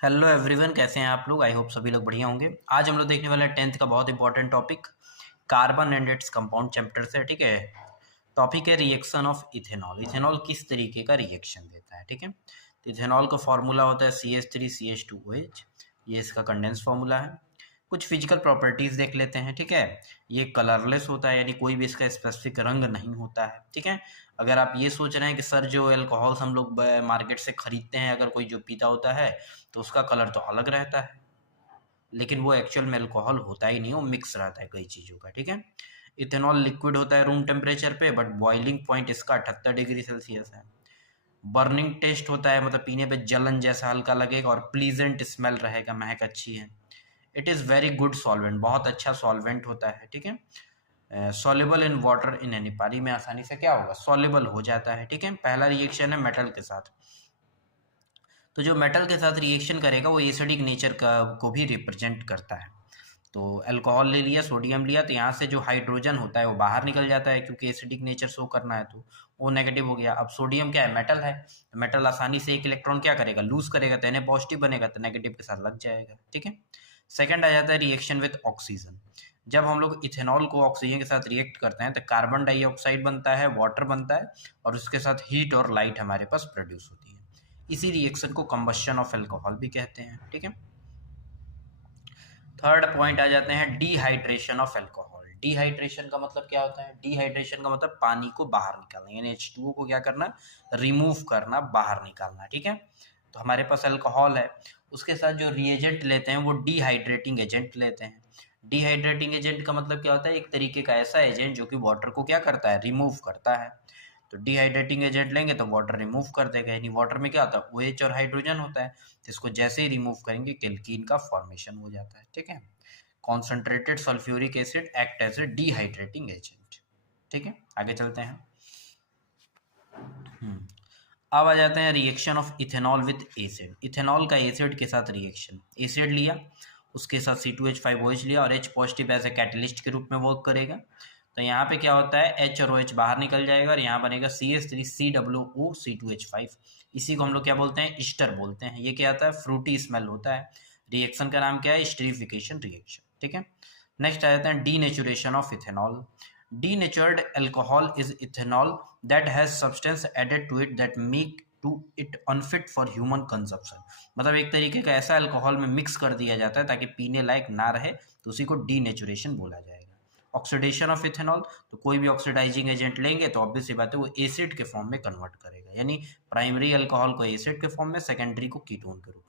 Hello everyone, कैसे हैं आप लोग। आई होप सभी लोग बढ़िया होंगे। आज हम लोग देखने वाले हैं 10th का बहुत important topic carbon and its compound chapter से। ठीक है, टॉपिक है रिएक्शन ऑफ इथेनॉल। इथेनॉल किस तरीके का रिएक्शन देता है। ठीक है, तो इथेनॉल का फॉर्मूला होता है CH3CH2OH। ये इसका कंडेंस फार्मूला है। कुछ फिजिकल प्रॉपर्टीज देख लेते हैं। ठीक है, ये कलरलेस होता है, यानी कोई भी इसका स्पेसिफिक रंग नहीं होता है। ठीक है, अगर आप ये सोच रहे हैं कि सर जो अल्कोहल्स हम लोग मार्केट से खरीदते हैं, अगर कोई जो पीता होता है तो उसका कलर तो अलग रहता है, लेकिन वो एक्चुअल में अल्कोहल होता ही नहीं, वो मिक्स रहता है कई चीज़ों का। ठीक है, इथेनॉल लिक्विड होता है रूम टेम्परेचर पे, बट बॉइलिंग पॉइंट इसका 78 डिग्री सेल्सियस है। बर्निंग टेस्ट होता है, मतलब पीने पे जलन जैसा हल्का लगेगा और प्लीजेंट स्मेल रहेगा, महक अच्छी है। It is very good solvent, बहुत अच्छा सॉल्वेंट होता है। ठीक है, soluble in water in any, पानी में आसानी से क्या होगा, सॉल्युबल हो जाता है। ठीक है, पहला रिएक्शन है मेटल के साथ। तो जो मेटल के साथ रिएक्शन करेगा वो एसिडिक नेचर का को भी रिप्रेजेंट करता है। तो अल्कोहल ले लिया, सोडियम लिया, तो यहाँ से जो हाइड्रोजन होता है वो बाहर निकल जाता है, क्योंकि एसिडिक नेचर शो करना है तो वो नेगेटिव हो गया। अब सोडियम क्या है, मेटल है, तो मेटल आसानी से एक इलेक्ट्रॉन क्या करेगा, लूज करेगा, तो Na पॉजिटिव बनेगा, तो नेगेटिव के साथ लग जाएगा। ठीक है, सेकंड आ जाता है रिएक्शन विद ऑक्सीजन। जब हम लोग इथेनॉल को ऑक्सीजन के साथ रिएक्ट करते हैं तो कार्बन डाइऑक्साइड बनता है, वाटर बनता है, और उसके साथ हीट और लाइट हमारे पास प्रोड्यूस होती है। इसी रिएक्शन को कंबशन ऑफ अल्कोहल भी कहते हैं। ठीक है, थर्ड पॉइंट आ जाते हैं डिहाइड्रेशन ऑफ अल्कोहल। डिहाइड्रेशन का मतलब क्या होता है, डिहाइड्रेशन का मतलब पानी को बाहर निकालना, यानी H2O को क्या करना, रिमूव करना, बाहर निकालना। ठीक है, तो हमारे पास अल्कोहल है, उसके साथ जो रिएजेंट लेते हैं वो डिहाइड्रेटिंग एजेंट लेते हैं। डिहाइड्रेटिंग एजेंट का मतलब क्या होता है, एक तरीके का ऐसा एजेंट जो कि वाटर को क्या करता है, रिमूव करता है। तो डिहाइड्रेटिंग एजेंट लेंगे तो वाटर रिमूव कर देगा, यानी वाटर में क्या होता है, OH और हाइड्रोजन होता है, तो इसको जैसे ही रिमूव करेंगे केल्किन का फॉर्मेशन हो जाता है। ठीक है, concentrated sulphuric acid act as a dehydrating agent. ठीक है, आगे चलते हैं। अब आ जाते हैं reaction of ethanol with acid. Ethanol का एसिड के साथ रिएक्शन, एसिड लिया, उसके साथ C2H5OH लिया और H positive as a catalyst के रूप में वर्क करेगा। तो यहाँ पे क्या होता है, H और OH बाहर निकल जाएगा और यहाँ बनेगा CH3COO इसी को हम लोग क्या बोलते हैं, ईस्टर बोलते हैं। ये क्या आता है, फ्रूटी स्मेल होता है। रिएक्शन का नाम क्या है, स्टीरिफिकेशन रिएक्शन। ठीक है, नेक्स्ट आ जाता है denaturation of ethanol. Denatured alcohol is ethanol that has substance added to it that make to it unfit for human consumption। मतलब एक तरीके का ऐसा अल्कोहल में मिक्स कर दिया जाता है ताकि पीने लायक ना रहे, तो उसी को डीनेचुरेशन बोला जाएगा। ऑक्सीडेशन ऑफ इथेनॉल, तो कोई भी ऑक्सीडाइजिंग एजेंट लेंगे तो ऑब्वियस सी बात है वो एसिड के फॉर्म में कन्वर्ट करेगा, यानी प्राइमरी अल्कोहल को एसिड के फॉर्म में, सेकेंडरी को कीटोन के रूप